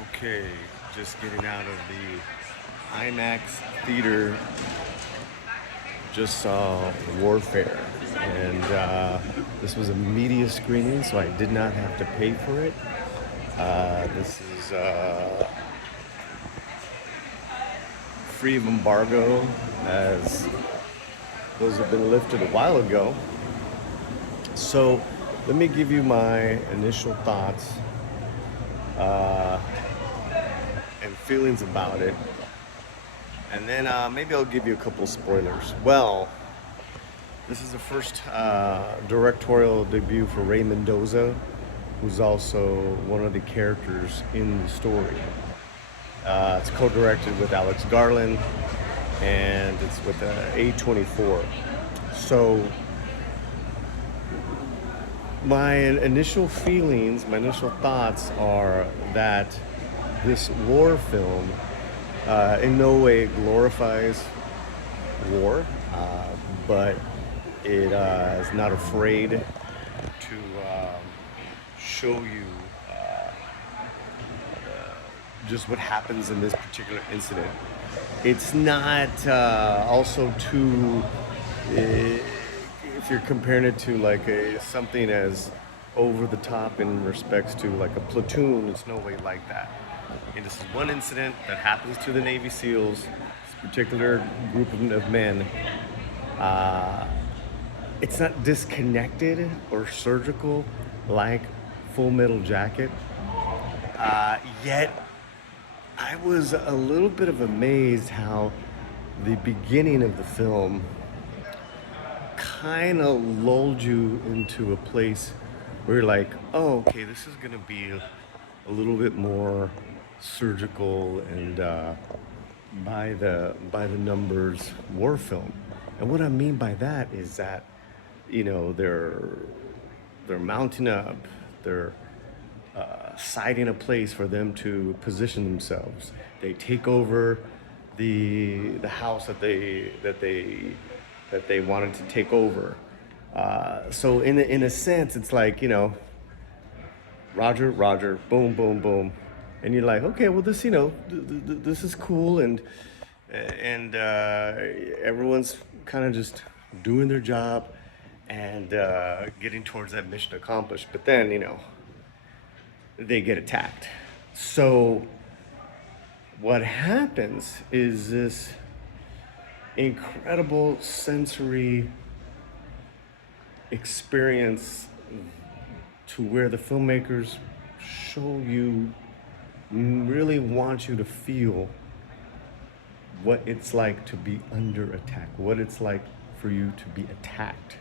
Okay, just getting out of the IMAX theater. Just saw Warfare, and this was a media screening, so I did not have to pay for it. This is free of embargo, as those have been lifted a while ago. So let me give you my initial thoughts and feelings about it. And then maybe I'll give you a couple spoilers. Well, this is the first directorial debut for Mendoza, who's also one of the characters in the story. It's co-directed with Garland, and it's with A24. So my initial feelings, my initial thoughts are that this war film in no way glorifies war, but it is not afraid to show you just what happens in this particular incident. It's not also too, if you're comparing it to like something as over the top in respects to like a Platoon, it's no way like that. And this is one incident that happens to the Navy SEALs, this particular group of men. It's not disconnected or surgical like Full Metal Jacket. Yet I was a little bit of amazed how the beginning of the film kind of lulled you into a place where you're like, oh, okay, this is gonna be a little bit more surgical and by the numbers war film. And what I mean by that is that, you know, they're mounting up, they're sighting a place for them to position themselves. They take over the house that they wanted to take over. So in a sense, it's like, you know, Roger, Roger, boom, boom, boom, and you're like, okay, well, this, you know, this is cool, and everyone's kind of just doing their job and getting towards that mission accomplished. But then, you know, they get attacked. So what happens is this incredible sensory experience to where the filmmakers show you, really want you to feel what it's like to be under attack, what it's like for you to be attacked,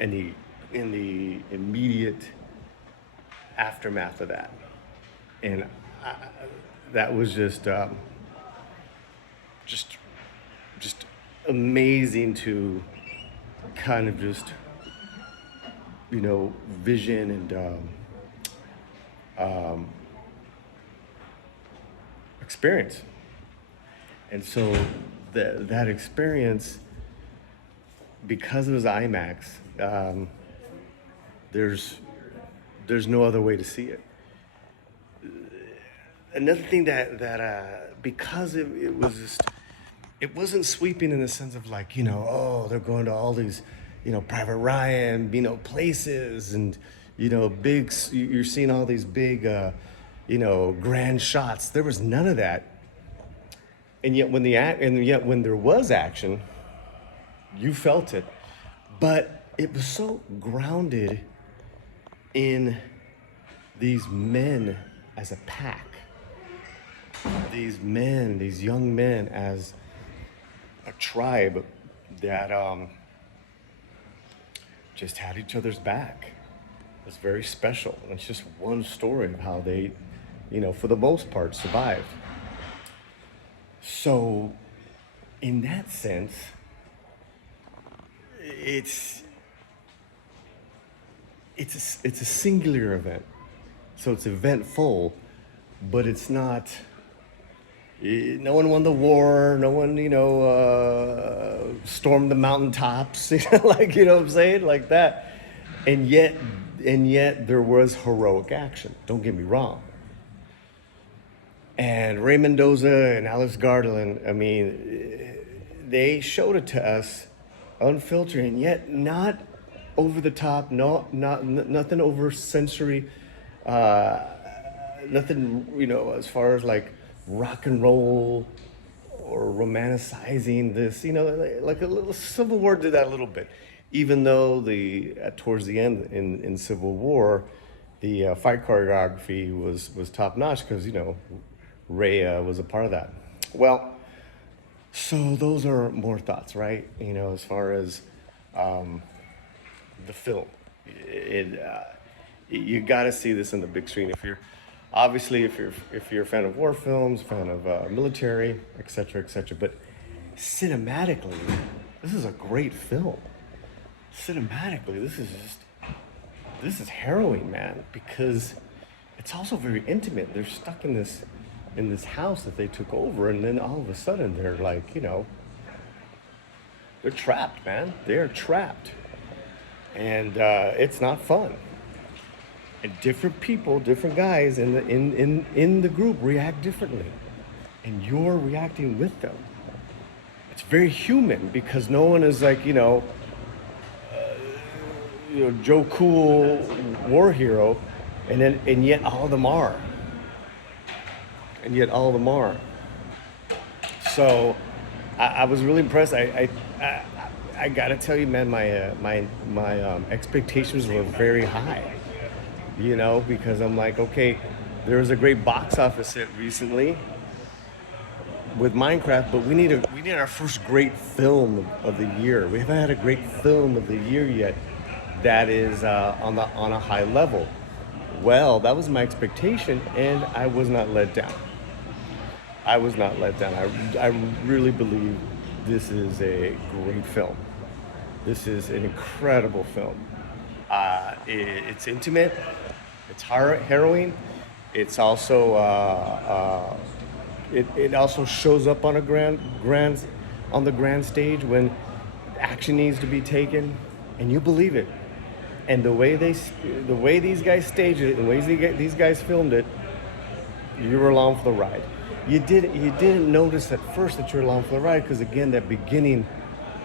and in the immediate aftermath of that. And that was just amazing to kind of just, you know, vision and experience. And so that experience, because it was IMAX, there's no other way to see it. Another thing that because it was just, it wasn't sweeping in the sense of like, you know, oh, they're going to all these, you know, Private Ryan, you know, places, and, you know, you're seeing all these big, you know, grand shots. There was none of that. And yet when there was action, you felt it. But it was so grounded in these men as a pack. These young men as a tribe that just had each other's back. It's very special. And it's just one story of how they, you know, for the most part, survived. So, in that sense, it's a singular event. So it's eventful, but it's not. No one won the war. No one, you know, stormed the mountaintops. You know, like, you know what I'm saying, like that. and yet there was heroic action. Don't get me wrong. And Ray Mendoza and Alex Garland, I mean, they showed it to us unfiltered, and yet not over the top, nothing over sensory, nothing, as far as like rock and roll or romanticizing this, like a little Civil War did that a little bit, even though towards the end in Civil War, the fight choreography was top notch because Ray was a part of that. Well, so those are more thoughts, right? As far as the film, you got to see this on the big screen. If you're a fan of war films, fan of military, etc., etc. But cinematically, this is a great film. Cinematically, this is harrowing, man, because it's also very intimate. They're stuck in this house that they took over, and then all of a sudden they're like, they're trapped, man. They're trapped, and it's not fun. And different people, different guys in the group react differently, and you're reacting with them. It's very human because no one is like Joe Cool war hero, and yet all of them are. So I was really impressed. I gotta tell you, man, my expectations were very high. Because I'm like, okay, there was a great box office hit recently with Minecraft, but we need our first great film of the year. We haven't had a great film of the year yet that is on a high level. Well, that was my expectation, and I was not let down. I really believe this is a great film. This is an incredible film. It's intimate. It's harrowing. It's also it also shows up on on the grand stage when action needs to be taken, and you believe it. And the way these guys staged it, and the way these guys filmed it, you were along for the ride. You didn't notice at first that you're along for the ride because again that beginning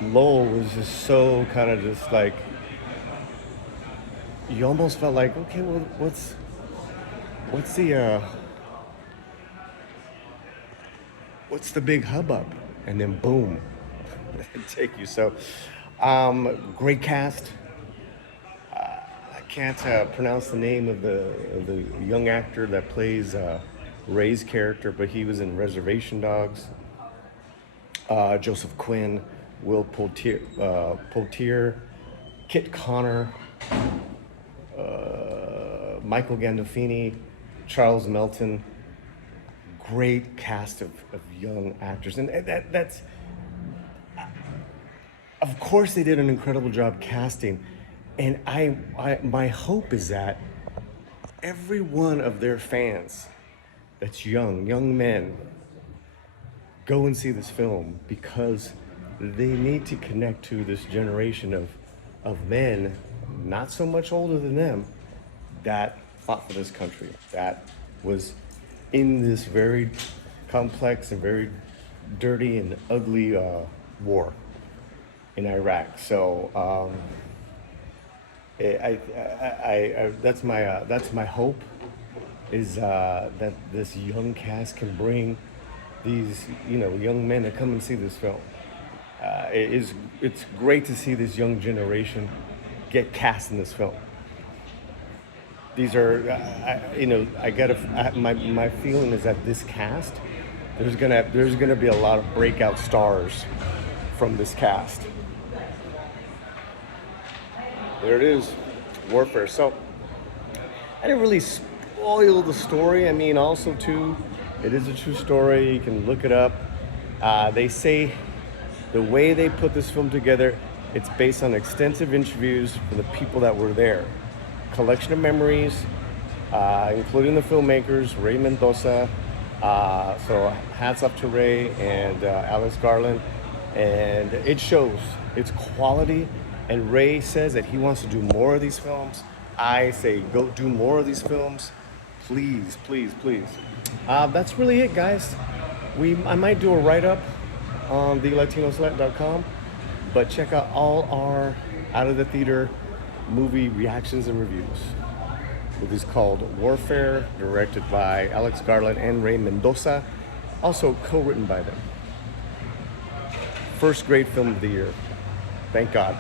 lull was just so kind of just like. You almost felt like, okay, well, what's the big hubbub? And then boom, take you. So, great cast. I can't pronounce the name of the young actor that plays Ray's character, but he was in Reservation Dogs. Joseph Quinn, Will Poitier, Kit Connor. Michael Gandolfini, Charles Melton, great cast of young actors, and that's of course they did an incredible job casting, and my hope is that every one of their fans that's young men go and see this film because they need to connect to this generation of men, not so much older than them, that fought for this country, that was in this very complex and very dirty and ugly war in Iraq. So that's my hope, is that this young cast can bring these young men to come and see this film. It's great to see this young generation get cast in this film. These are, my feeling is that this cast, there's gonna be a lot of breakout stars from this cast. There it is, warfare. So I didn't really spoil the story. I mean, also too, it is a true story. You can look it up. They say the way they put this film together, it's based on extensive interviews from the people that were there. Collection of memories, including the filmmakers, Ray Mendoza. So hats off to Ray and Alex Garland. And it shows. It's quality. and Ray says that he wants to do more of these films, I say go do more of these films. Please, please, please. That's really it, guys. I might do a write-up on the LatinoSlant.com, but check out all our out of the theater movie reactions and reviews. The movie's called Warfare, directed by Alex Garland and Ray Mendoza, also co-written by them. First great film of the year. Thank God.